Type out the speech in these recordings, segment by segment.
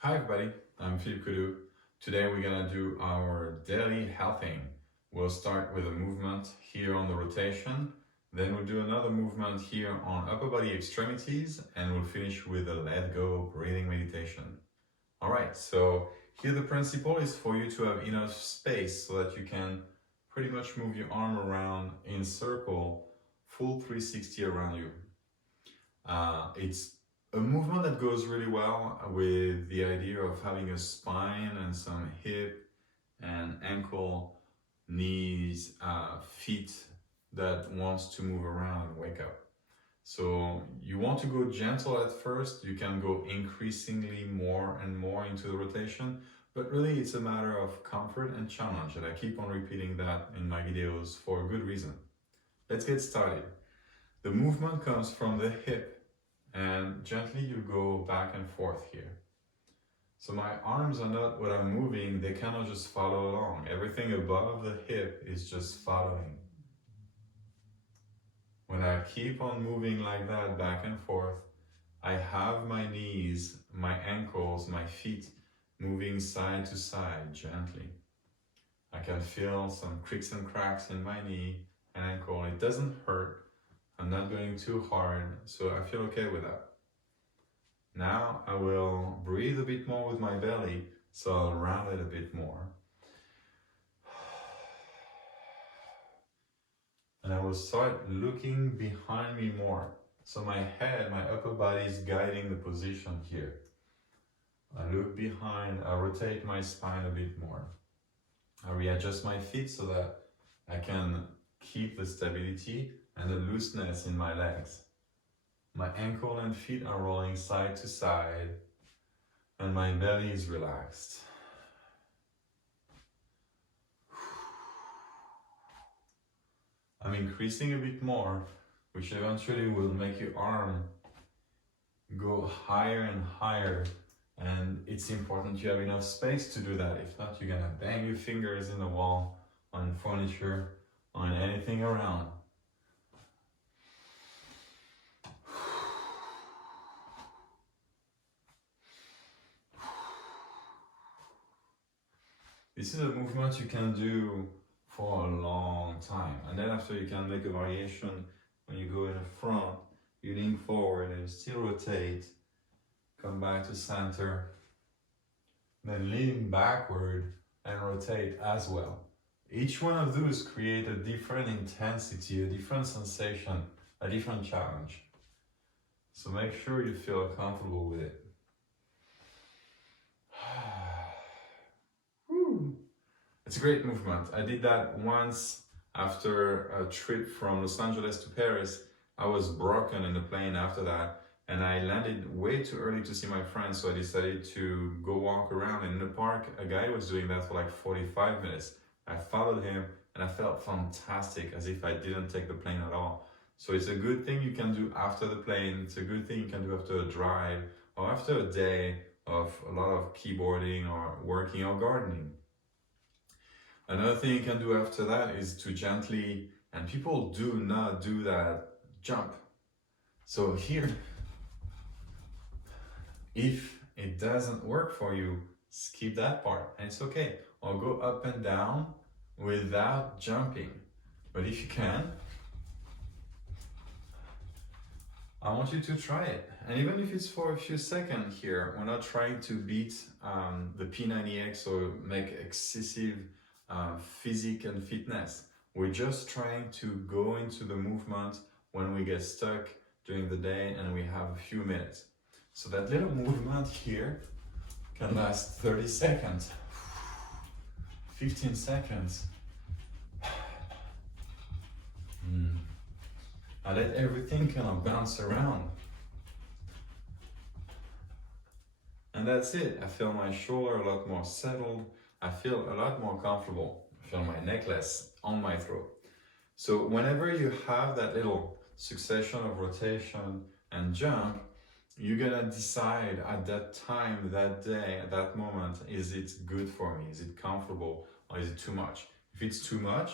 Hi everybody, I'm Philippe Koudou. Today we're gonna do our daily healthing. We'll start with a movement here on the rotation, then we'll do another movement here on upper body extremities, and we'll finish with a let go breathing meditation. Alright, so here the principle is for you to have enough space so that you can pretty much move your arm around in circle, full 360 around you. It's a movement that goes really well with the idea of having a spine and some hip and ankle, knees, feet that wants to move around and wake up. So you want to go gentle at first, you can go increasingly more and more into the rotation, but really it's a matter of comfort and challenge, and I keep on repeating that in my videos for a good reason. Let's get started. The movement comes from the hip, and gently you go back and forth here. So my arms are not what I'm moving, they cannot just follow along. Everything above the hip is just following. When I keep on moving like that back and forth, I have my knees, my ankles, my feet moving side to side gently. I can feel some creaks and cracks in my knee and ankle. It doesn't hurt. I'm not going too hard, so I feel okay with that. Now I will breathe a bit more with my belly, so I'll round it a bit more. And I will start looking behind me more. So my head, my upper body is guiding the position here. I look behind, I rotate my spine a bit more. I readjust my feet so that I can keep the stability and the looseness in my legs. My ankle and feet are rolling side to side, and my belly is relaxed. I'm increasing a bit more, which eventually will make your arm go higher and higher, and it's important you have enough space to do that. If not, you're gonna bang your fingers in the wall, on furniture, on anything around. This is a movement you can do for a long time, and then after you can make a variation. When you go in the front, you lean forward and still rotate, come back to center, then lean backward and rotate as well. Each one of those create a different intensity, a different sensation, a different challenge. So make sure you feel comfortable with it. It's a great movement. I did that once after a trip from Los Angeles to Paris. I was broken in the plane after that, and I landed way too early to see my friends, so I decided to go walk around. And in the park, a guy was doing that for like 45 minutes. I followed him and I felt fantastic, as if I didn't take the plane at all. So it's a good thing you can do after the plane. It's a good thing you can do after a drive or after a day of a lot of keyboarding or working or gardening. Another thing you can do after that is to gently, and people do not do that, jump. So here, if it doesn't work for you, skip that part and it's okay. Or go up and down without jumping. But if you can, I want you to try it. And even if it's for a few seconds here, we're not trying to beat the P90X or make excessive physique and fitness. We're just trying to go into the movement when we get stuck during the day and we have a few minutes. So that little movement here can last 30 seconds, 15 seconds. I let everything kind of bounce around. And that's it. I feel my shoulder a lot more settled. I feel a lot more comfortable. I feel my neck less on my throat. So whenever you have that little succession of rotation and jump, you're gonna decide at that time, that day, at that moment, is it good for me? Is it comfortable? Or is it too much? If it's too much,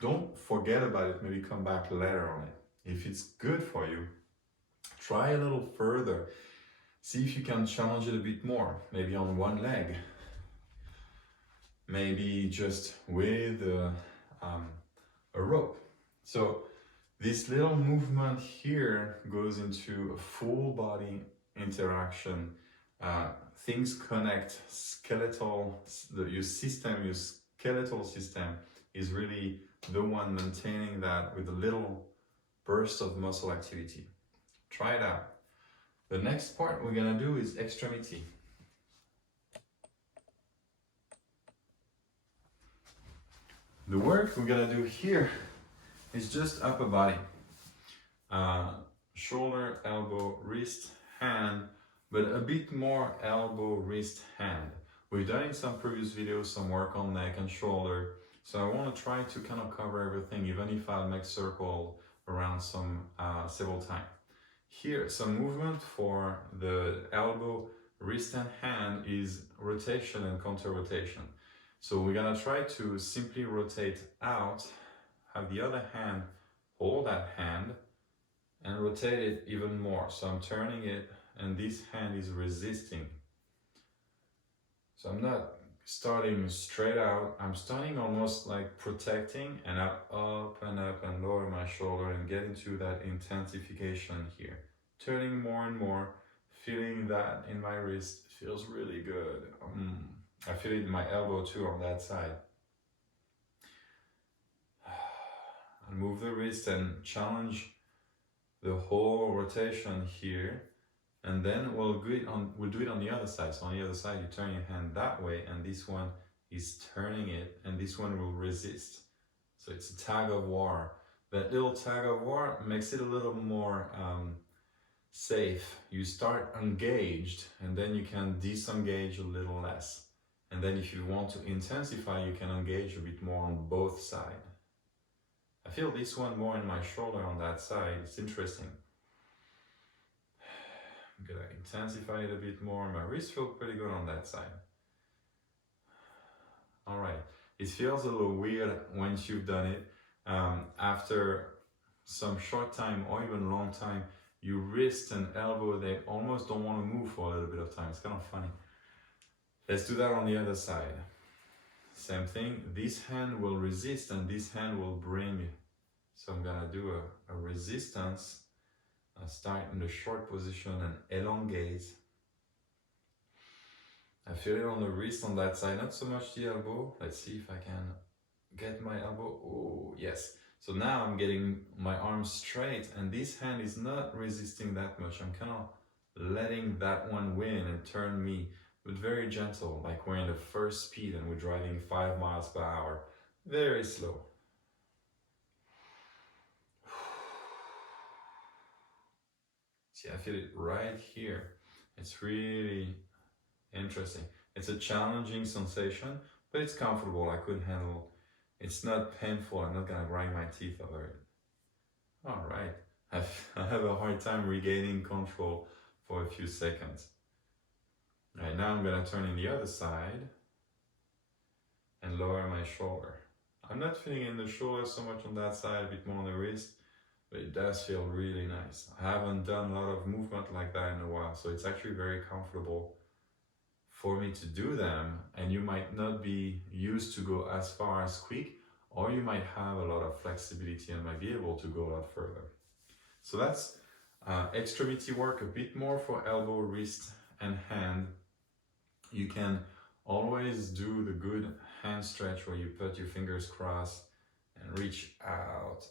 don't forget about it, maybe come back later on it. If it's good for you, try a little further. See if you can challenge it a bit more, maybe on one leg, maybe just with a rope. So this little movement here goes into a full body interaction. Things connect skeletal, your skeletal system is really the one maintaining that with a little burst of muscle activity. Try it out. The next part we're gonna do is extremity. The work we're gonna do here is just upper body. Shoulder, elbow, wrist, hand, but a bit more elbow, wrist, hand. We've done in some previous videos some work on neck and shoulder, so I want to try to kind of cover everything, even if I make circle around some several times. Here, some movement for the elbow, wrist and hand is rotation and counter rotation. So we're gonna try to simply rotate out, have the other hand hold that hand and rotate it even more. So I'm turning it and this hand is resisting. So I'm not starting straight out, I'm starting almost like protecting and up and lower my shoulder and get into that intensification here. Turning more and more, feeling that in my wrist, it feels really good. I feel it in my elbow too on that side. And move the wrist and challenge the whole rotation here. And then we'll do it on the other side. So on the other side, you turn your hand that way, and this one is turning it, and this one will resist. So it's a tag of war. That little tag of war makes it a little more safe. You start engaged, and then you can disengage a little less. And then if you want to intensify, you can engage a bit more on both sides. I feel this one more in my shoulder on that side. It's interesting. I'm gonna intensify it a bit more. My wrist feels pretty good on that side. All right, it feels a little weird once you've done it. After some short time or even long time, your wrist and elbow, they almost don't want to move for a little bit of time. It's kind of funny. Let's do that on the other side. Same thing, this hand will resist and this hand will bring. So I'm gonna do a resistance. I'll start in the short position and elongate. I feel it on the wrist on that side, not so much the elbow. Let's see if I can get my elbow. Oh, yes. So now I'm getting my arms straight and this hand is not resisting that much. I'm kind of letting that one win and turn me, but very gentle, like we're in the first speed and we're driving 5 miles per hour. Very slow. See, I feel it right here. It's really interesting. It's a challenging sensation, but it's comfortable. I could handle. It's not painful. I'm not gonna grind my teeth over it. All right. I have a hard time regaining control for a few seconds. All right, now I'm gonna turn in the other side and lower my shoulder. I'm not feeling in the shoulder so much on that side, a bit more on the wrist, but it does feel really nice. I haven't done a lot of movement like that in a while, so it's actually very comfortable for me to do them. And you might not be used to go as far as quick, or you might have a lot of flexibility and might be able to go a lot further. So that's extremity work, a bit more for elbow, wrist, and hand. You can always do the good hand stretch where you put your fingers crossed and reach out.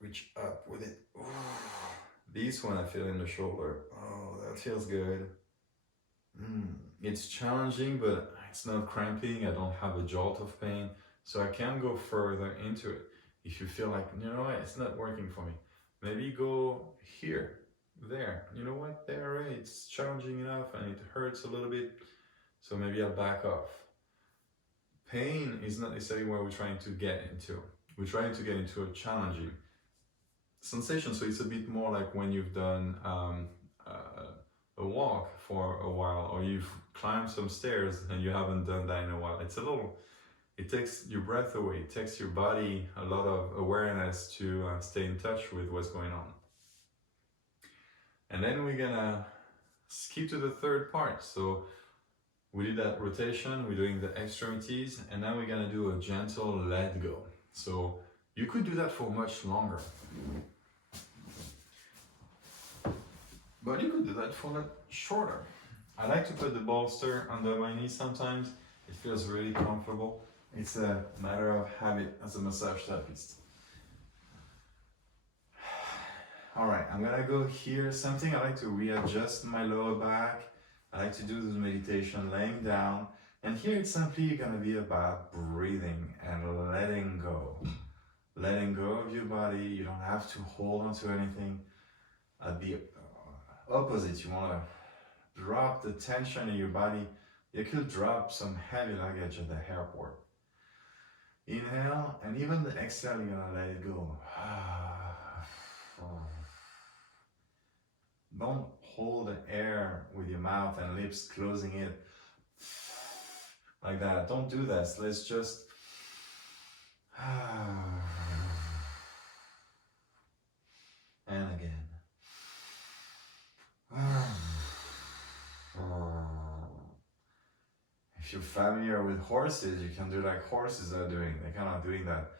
Reach up with it. Ooh. This one I feel in the shoulder. Oh, that feels good. It's challenging, but it's not cramping. I don't have a jolt of pain, so I can go further into it. If you feel like, you know what, it's not working for me, maybe go here, there. You know what, there, it's challenging enough and it hurts a little bit, so maybe I'll back off. Pain is not necessarily where we're trying to get into. We're trying to get into a challenging sensation, so it's a bit more like when you've done a walk for a while, or you've climbed some stairs and you haven't done that in a while. It's a little, it takes your breath away, it takes your body a lot of awareness to stay in touch with what's going on. And then we're gonna skip to the third part. So we did that rotation, we're doing the extremities, and now we're gonna do a gentle let go. So you could do that for much longer, but you could do that for like shorter. I like to put the bolster under my knee sometimes. It feels really comfortable. It's a matter of habit as a massage therapist. All right, I'm gonna go here. Something I like to readjust my lower back. I like to do this meditation laying down. And here it's simply gonna be about breathing and letting go. Letting go of your body. You don't have to hold on to anything. At the opposite, you wanna drop the tension in your body. You could drop some heavy luggage at the airport. Inhale, and even the exhale, you're gonna let it go. Don't hold the air with your mouth and lips closing it like that. Don't do that. Let's just and again. If you're familiar with horses, you can do like horses are doing. They're kind of doing that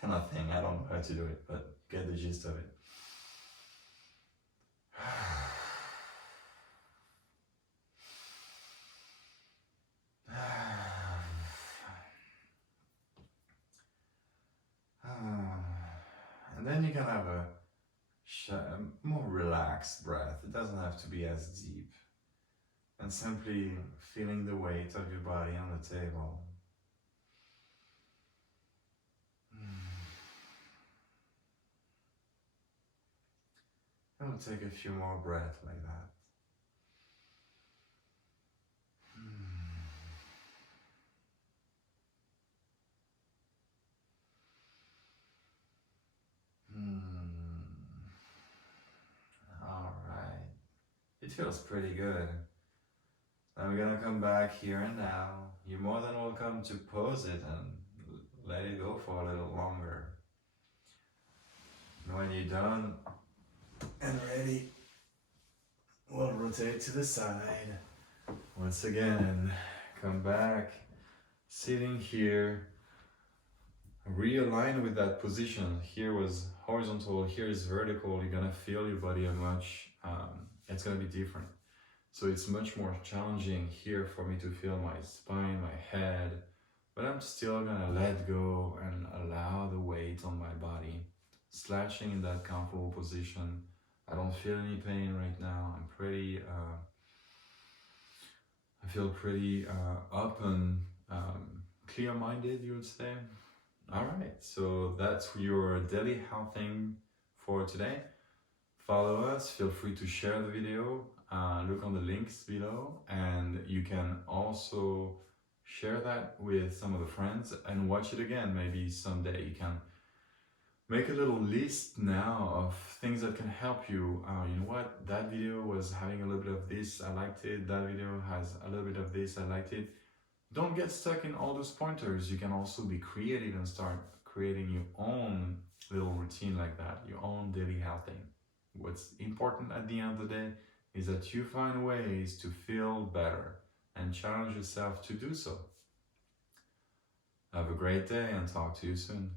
kind of thing. I don't know how to do it, but get the gist of it. And then you can have a more relaxed breath. It doesn't have to be as deep. And simply feeling the weight of your body on the table. And we'll take a few more breaths like that. All right. It feels pretty good. Now we're gonna come back here and now. You're more than welcome to pause it and let it go for a little longer. And when you're done and ready, we'll rotate to the side once again and come back, sitting here, realign with that position. Here was horizontal, here is vertical. You're gonna feel your body it's gonna be different. So it's much more challenging here for me to feel my spine, my head, but I'm still gonna let go and allow the weight on my body, slashing in that comfortable position. I don't feel any pain right now. I feel pretty open, clear-minded, you would say. All right, so that's your daily health thing for today. Follow us, feel free to share the video, look on the links below, and you can also share that with some of the friends and watch it again. Maybe someday you can make a little list now of things that can help you. You know what, that video was having a little bit of this, I liked it. That video has a little bit of this, I liked it. Don't get stuck in all those pointers. You can also be creative and start creating your own little routine like that, your own daily health thing. What's important at the end of the day is that you find ways to feel better and challenge yourself to do so. Have a great day and talk to you soon.